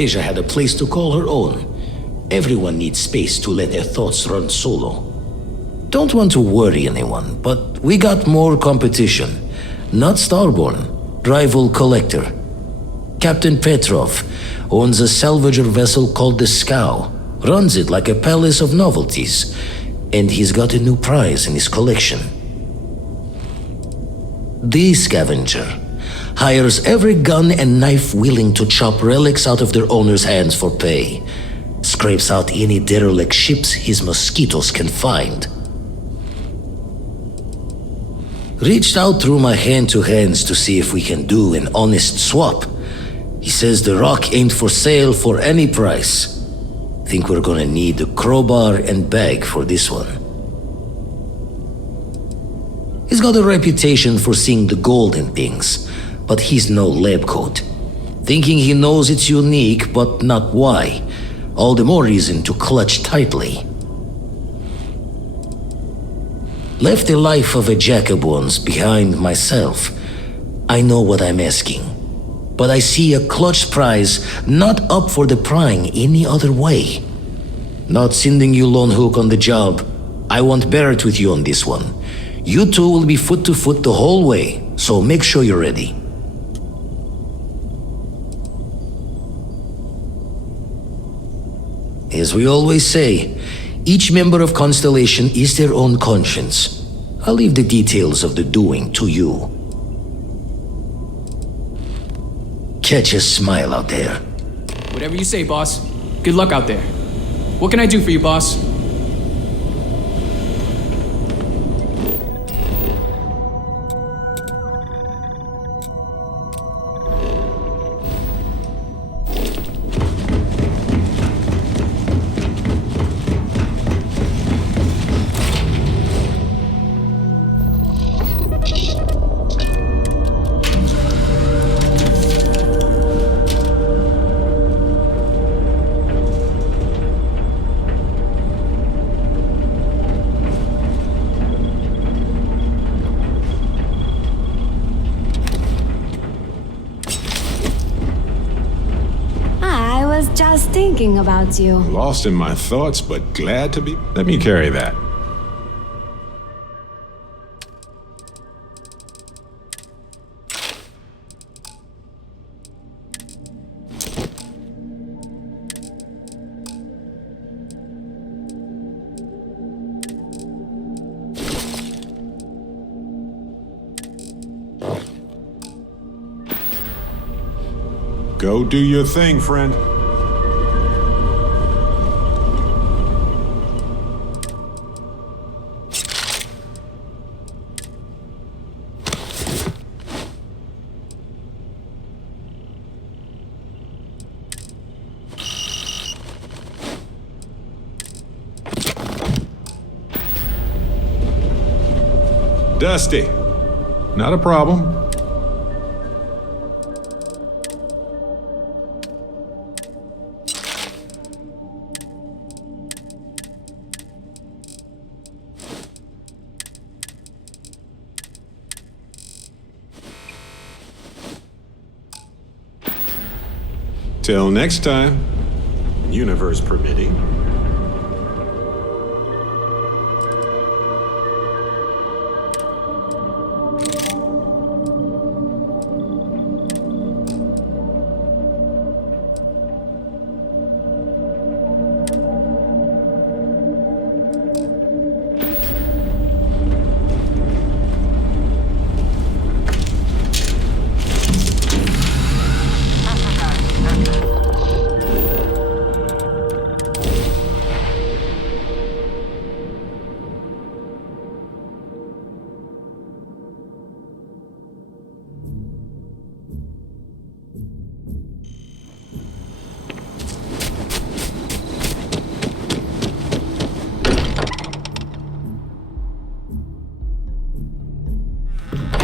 Asia had a place to call her own. Everyone needs space to let their thoughts run solo. Don't want to worry anyone, but we got more competition. Not Starborn, rival collector. Captain Petrov owns a salvager vessel called the Scow, runs it like a palace of novelties, and he's got a new prize in his collection. The Scavenger hires every gun and knife willing to chop relics out of their owner's hands for pay. Scrapes out any derelict ships his mosquitoes can find. Reached out through my hand-to-hands to see if we can do an honest swap. He says the rock ain't for sale for any price. Think we're gonna need a crowbar and bag for this one. He's got a reputation for seeing the gold in things, but he's no lab coat. Thinking he knows it's unique, but not why. All the more reason to clutch tightly. Left the life of a jack-of-bones behind myself. I know what I'm asking. But I see a clutch prize not up for the prying any other way. Not sending you lone hook on the job. I want Barrett with you on this one. You two will be foot to foot the whole way, so make sure you're ready. As we always say, each member of Constellation is their own conscience. I'll leave the details of the doing to you. Catch a smile out there. Whatever you say, boss. Good luck out there. What can I do for you, boss? Just thinking about you. Lost in my thoughts, but glad to be. Let me carry that. Go do your thing, friend. Dusty. Not a problem. Till next time, universe permitting.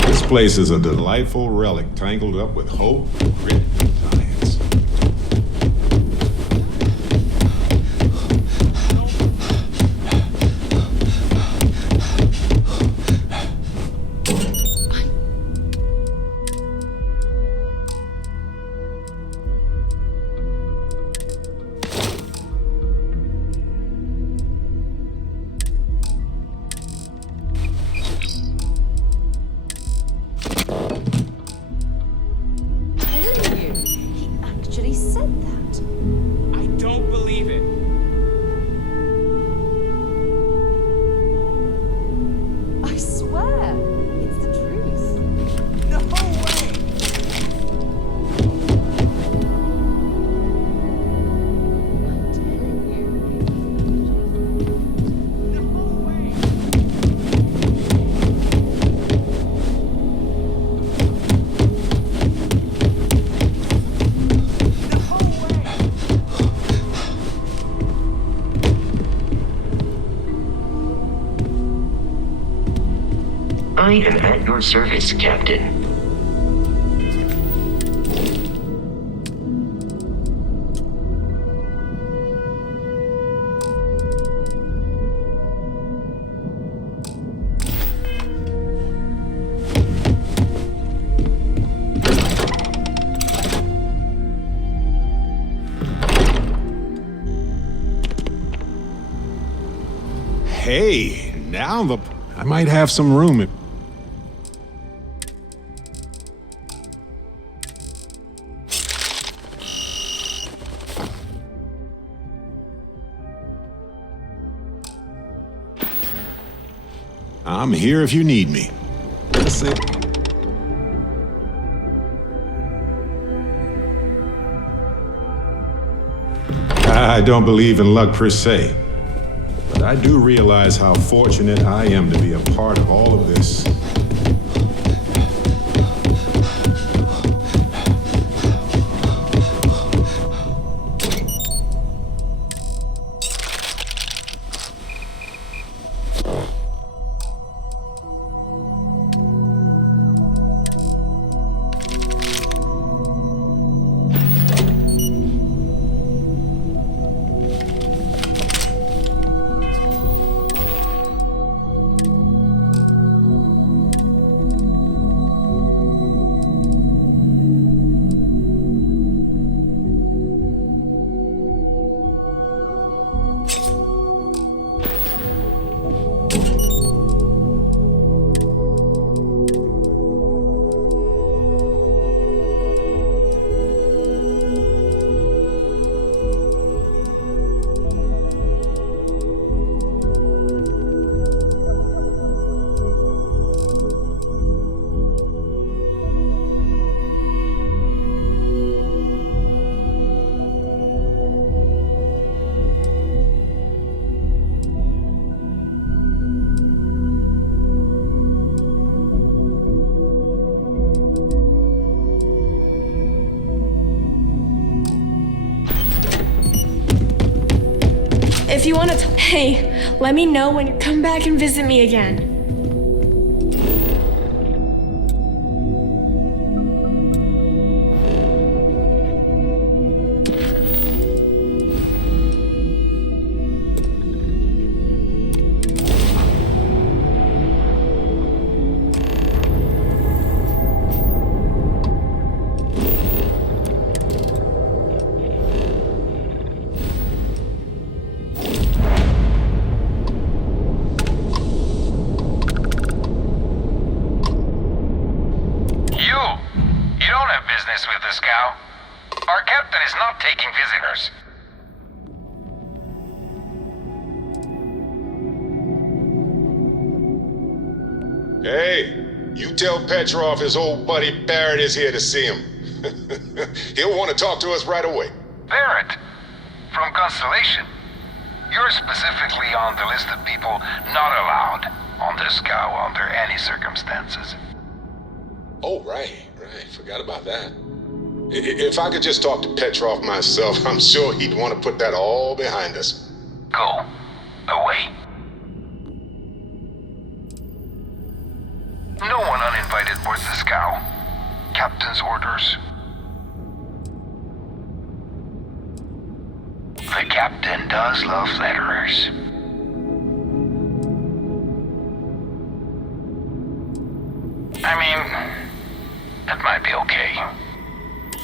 This place is a delightful relic tangled up with hope, grit, and science. said that. I don't believe it. I swear, it's the truth. No way! I'm telling you. No way. I am at your service, Captain. Hey, now I might have some room. I'm here if you need me. That's it. I don't believe in luck per se, but I do realize how fortunate I am to be a part of all of this. If you want to, hey, let me know when you come back and visit me again. With the scow. Our captain is not taking visitors. Hey, you tell Petrov his old buddy Barrett is here to see him. He'll want to talk to us right away. Barrett, from Constellation. You're specifically on the list of people not allowed on the scow under any circumstances. Oh, right. Forgot about that. If I could just talk to Petrov myself, I'm sure he'd want to put that all behind us. Go. Away. No one uninvited boards the scow. Captain's orders. The captain does love letterers. I mean, that might be okay.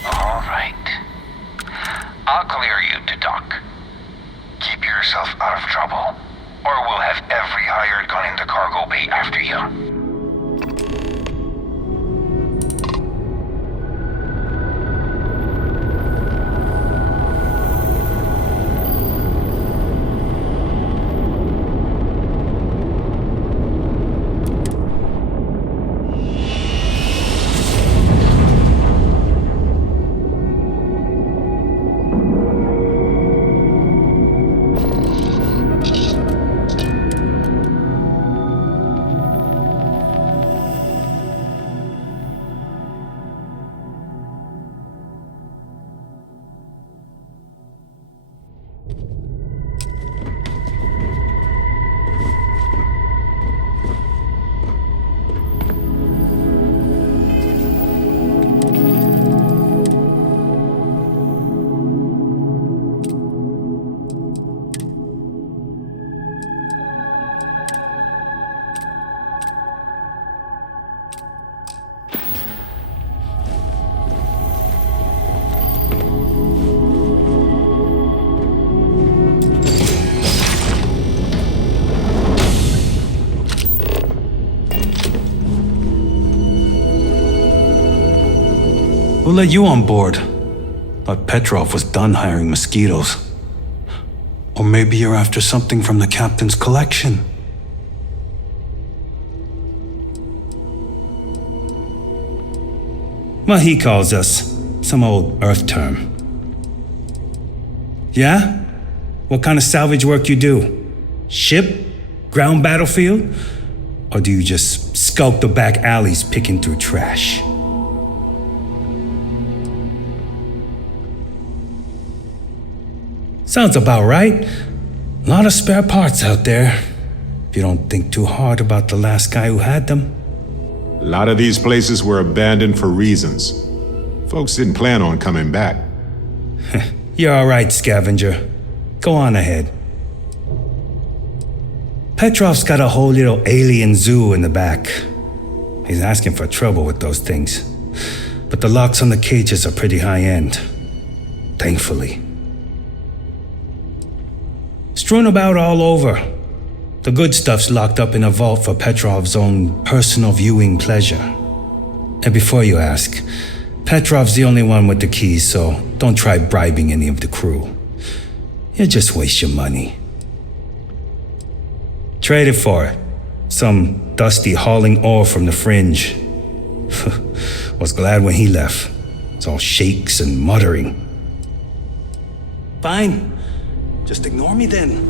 All right. I'll clear you to dock. Keep yourself out of trouble, or we'll have every hired gun in the cargo bay after you. Who let you on board? Thought Petrov was done hiring mosquitoes. Or maybe you're after something from the captain's collection. Well, he calls us. Some old Earth term. Yeah? What kind of salvage work you do? Ship? Ground battlefield? Or do you just skulk the back alleys picking through trash? Sounds about right. A lot of spare parts out there. If you don't think too hard about the last guy who had them. A lot of these places were abandoned for reasons. Folks didn't plan on coming back. You're all right, scavenger. Go on ahead. Petrov's got a whole little alien zoo in the back. He's asking for trouble with those things. But the locks on the cages are pretty high-end. Thankfully. Strewn about all over. The good stuff's locked up in a vault for Petrov's own personal viewing pleasure. And before you ask, Petrov's the only one with the keys, so don't try bribing any of the crew. You'll just waste your money. Trade it for it. Some dusty hauling ore from the fringe. Was glad when he left. It's all shakes and muttering. Fine. Just ignore me then.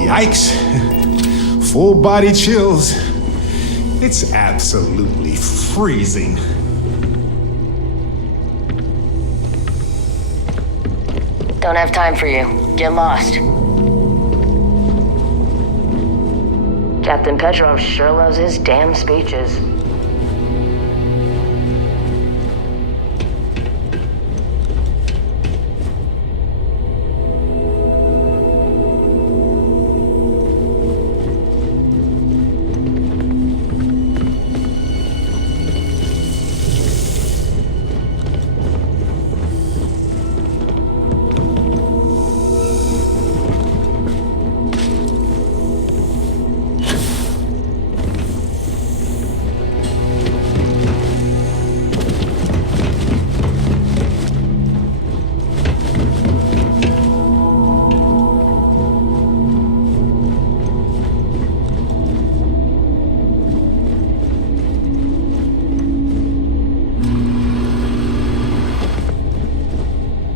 Yikes. Full body chills. It's absolutely freezing. Don't have time for you. Get lost. Captain Petrov sure loves his damn speeches.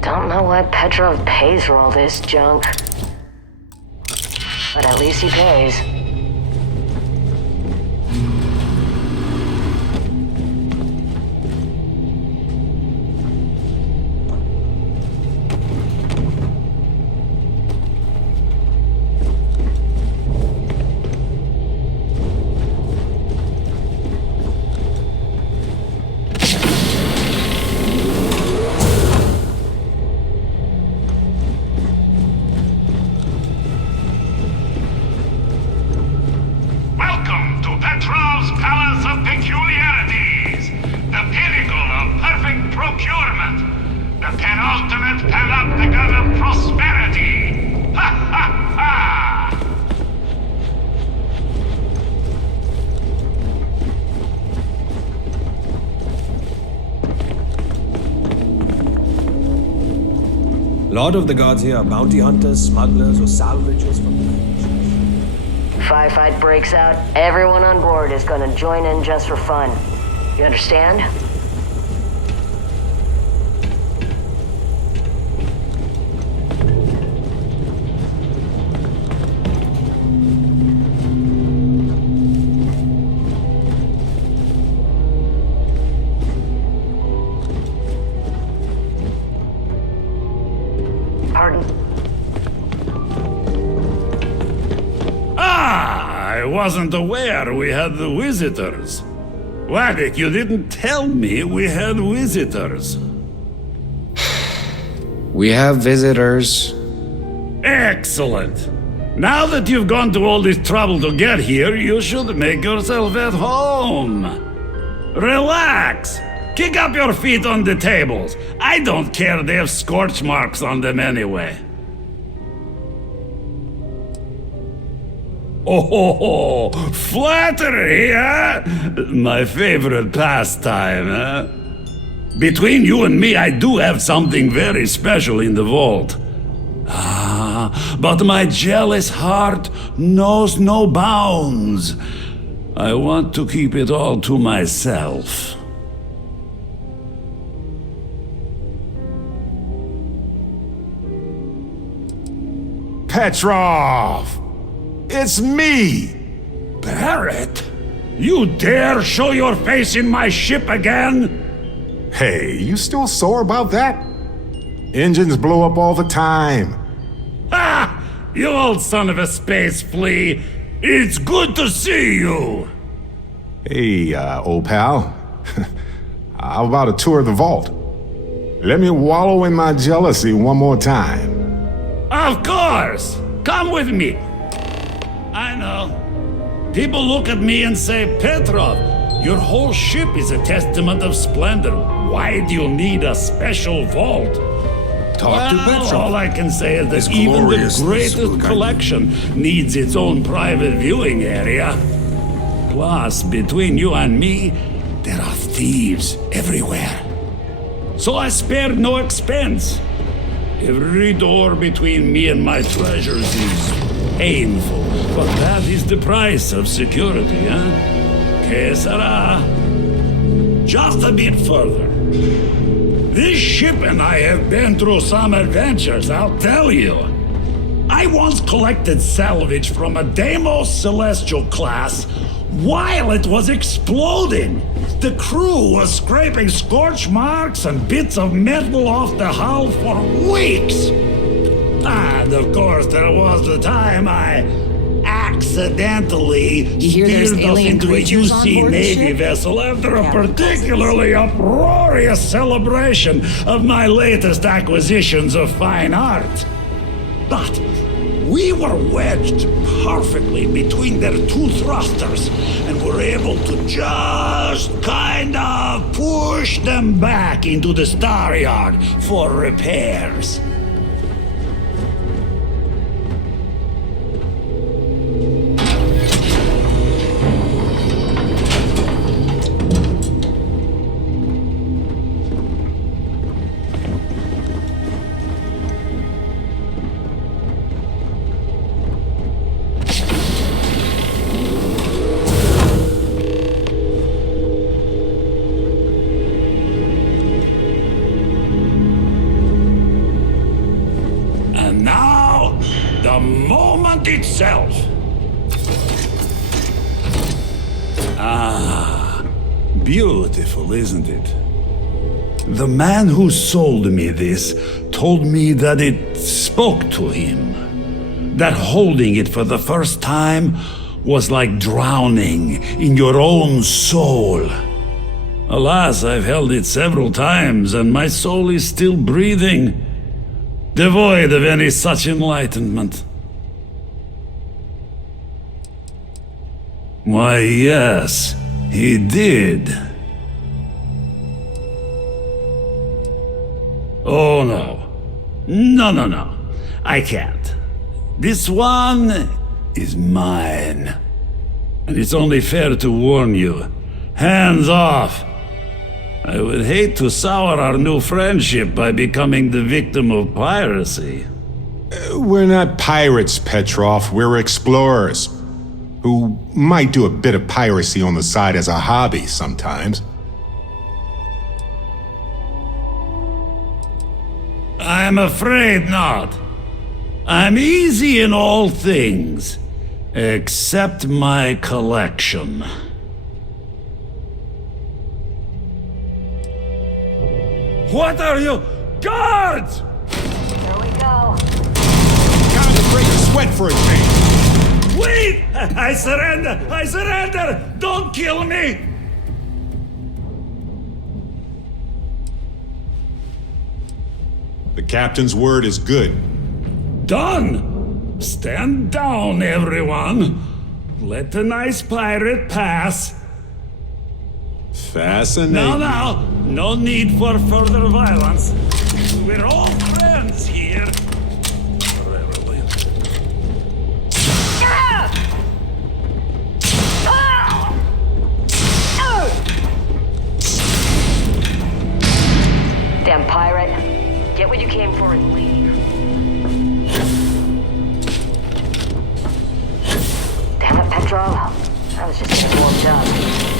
Don't know why Petrov pays for all this junk. But at least he pays. A lot of the guards here are bounty hunters, smugglers, or salvagers from the fringe. Firefight breaks out, everyone on board is gonna join in just for fun. You understand? I wasn't aware we had the visitors. Wadik, you didn't tell me we had visitors. We have visitors. Excellent. Now that you've gone to all this trouble to get here, you should make yourself at home. Relax. Kick up your feet on the tables. I don't care, they have scorch marks on them anyway. Oh, flattery, huh? My favorite pastime, huh? Between you and me, I do have something very special in the vault. But my jealous heart knows no bounds. I want to keep it all to myself. Petrov! It's me! Barrett? You dare show your face in my ship again? Hey, you still sore about that? Engines blow up all the time. Ha! You old son of a space flea! It's good to see you! Hey, old pal. How about a tour of the vault? Let me wallow in my jealousy one more time. Of course! Come with me! I know. People look at me and say, Petrov, your whole ship is a testament of splendor. Why do you need a special vault? Talk to Petrov. All I can say is that even the greatest collection needs its own private viewing area. Plus, between you and me, there are thieves everywhere. So I spared no expense. Every door between me and my treasures is painful, but that is the price of security, huh? Que sera? Just a bit further. This ship and I have been through some adventures, I'll tell you. I once collected salvage from a Deimos Celestial class while it was exploding. The crew was scraping scorch marks and bits of metal off the hull for weeks. And of course, there was the time I accidentally steered us into a UC Navy vessel after a particularly uproarious celebration of my latest acquisitions of fine art. But we were wedged perfectly between their two thrusters and were able to just kind of push them back into the star yard for repairs. Itself. Ah, beautiful, isn't it? The man who sold me this told me that it spoke to him. That holding it for the first time was like drowning in your own soul. Alas, I've held it several times and my soul is still breathing, devoid of any such enlightenment. Why, yes, he did. Oh, no. No. I can't. This one is mine. And it's only fair to warn you. Hands off. I would hate to sour our new friendship by becoming the victim of piracy. We're not pirates, Petrov. We're explorers. Who might do a bit of piracy on the side as a hobby sometimes. I'm afraid not. I'm easy in all things, except my collection. What are you? Guards! Here we go. Time to break a sweat for a change. Wait! I surrender! I surrender! Don't kill me! The captain's word is good. Done! Stand down, everyone. Let the nice pirate pass. Fascinating. No need for further violence. We're all friends here. Goddamn pirate. Get what you came for and leave. Damn it, Petrov. I was just getting warmed up.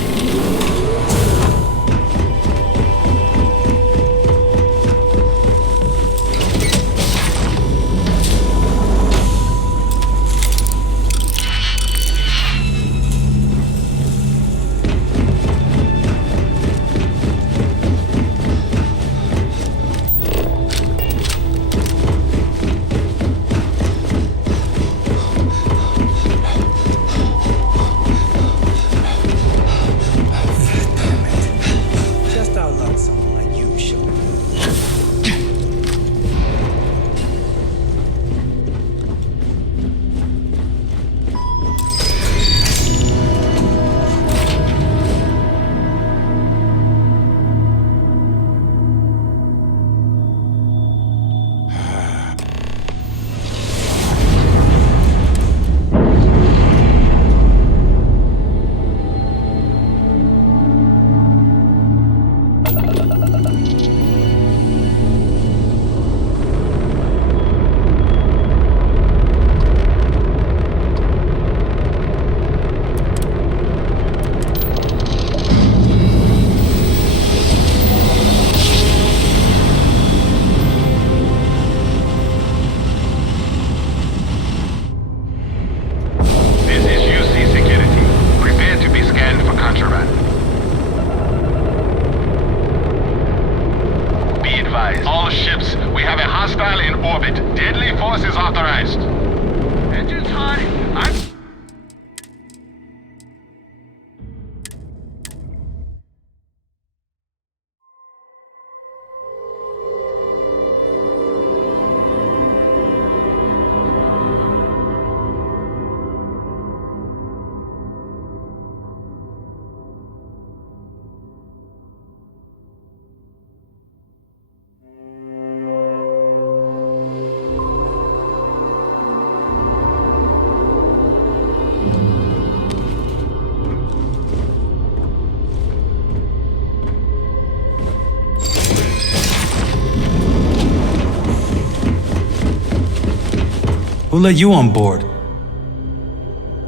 Who let you on board?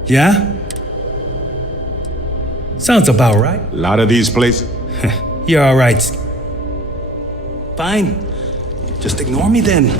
Yeah? Sounds about right. A lot of these places. You're alright. Fine. Just ignore me then.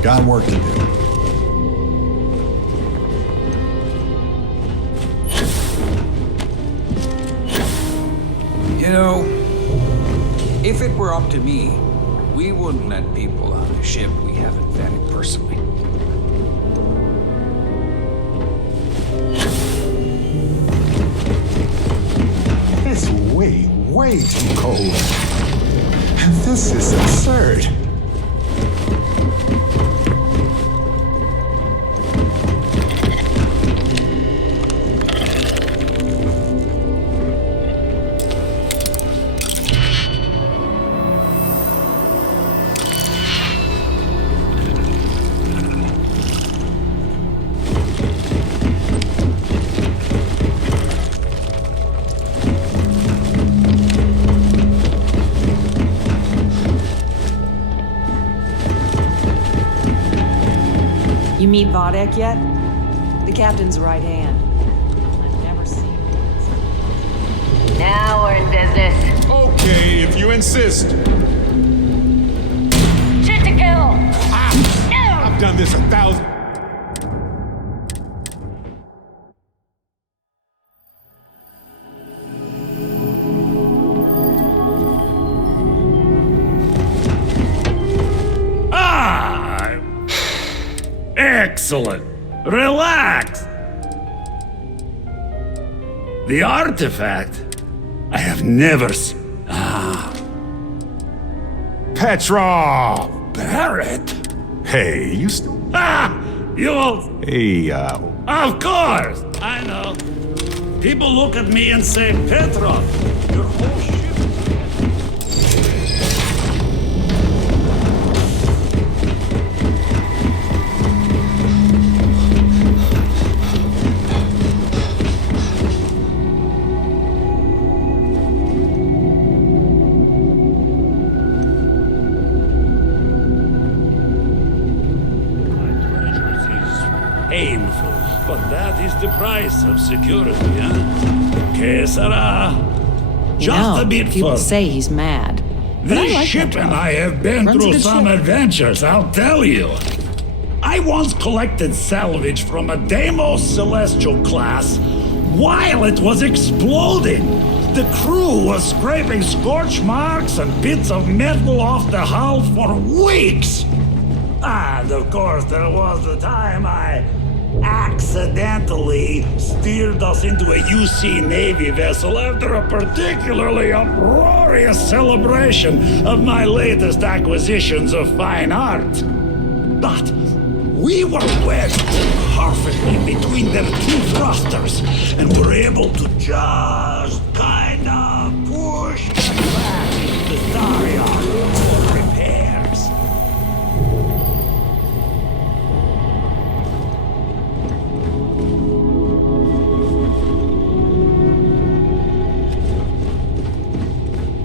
Got work to do. You know, if it were up to me, we wouldn't let people on a ship we haven't vetted personally. It's way too cold. This is absurd. You meet Vodek yet? The captain's right hand. I've never seen him. Now we're in business. Okay, if you insist. Shoot to kill! I've done this 1,000. Excellent. Relax. The artifact I have never seen. Petrov! Barrett? Hey, you You. Hey, Of course. I know. People look at me and say, Petrov, your whole ship. Painful, but that is the price of security, huh? Que sera? Just a bit people further. say he's mad. But I This like ship Petrov. and I have been Runs a through good some ship. adventures, I'll tell you. I once collected salvage from a Deimos Celestial class while it was exploding. The crew was scraping scorch marks and bits of metal off the hull for weeks. And of course, there was the time I accidentally steered us into a UC Navy vessel after a particularly uproarious celebration of my latest acquisitions of fine art. But we were wedged perfectly between their two thrusters and were able to just kind of push back the Star Yard for repairs.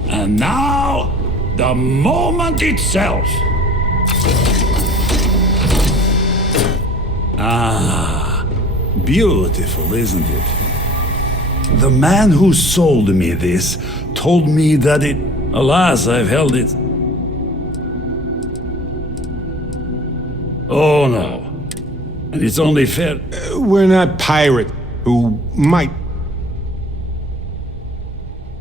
And now, the moment itself. Ah, beautiful, isn't it? The man who sold me this told me that it... Alas, I've held it. Oh no. And it's only fair... we're not pirates who might...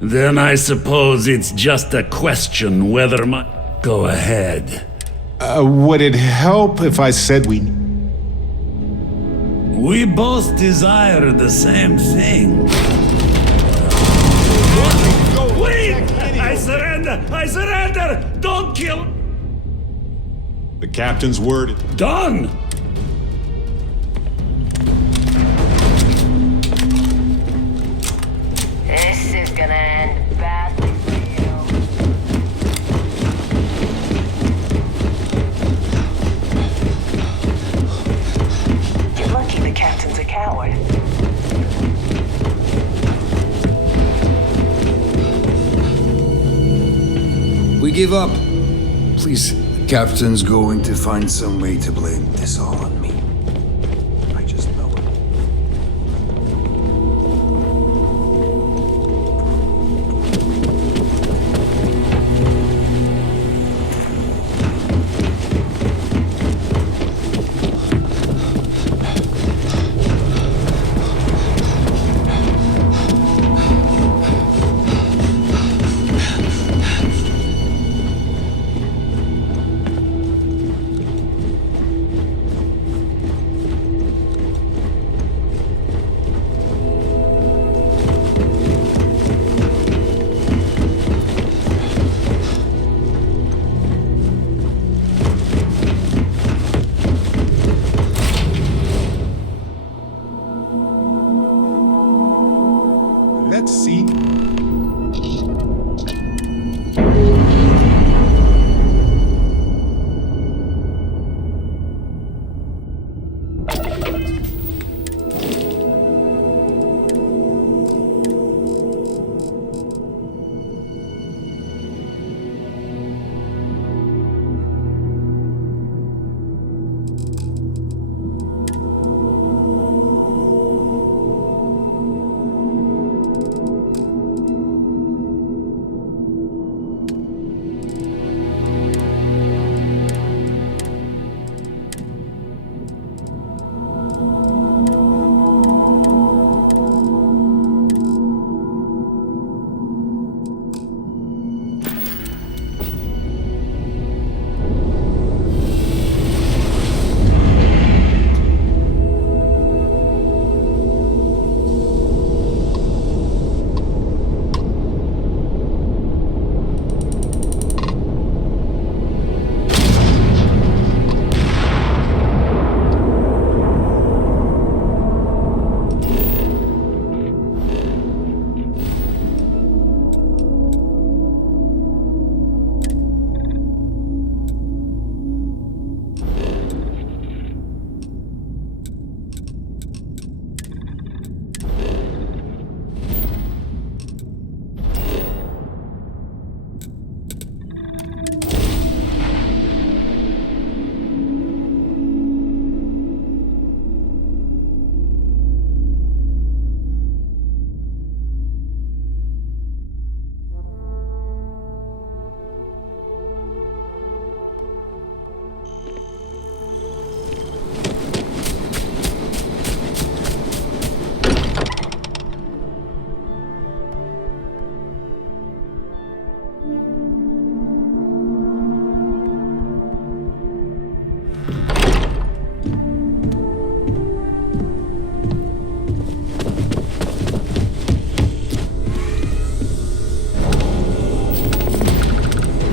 Then I suppose it's just a question whether my... Go ahead. Would it help if I said we... We both desire the same thing. Wait! I surrender! I surrender! Don't kill... The captain's word... Done! This is gonna end badly for you. You're lucky the captain's a coward. We give up. Please, the captain's going to find some way to blame this all on me. I just know it.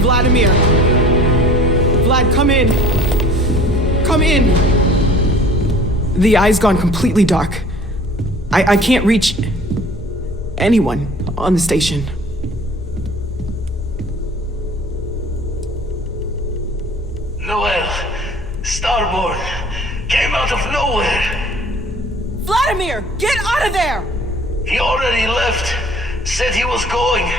Vladimir! Vlad, come in! Come in! The eye's gone completely dark. I can't reach anyone on the station. Noel, Starborn, came out of nowhere. Vladimir, get out of there! He already left. Said he was going.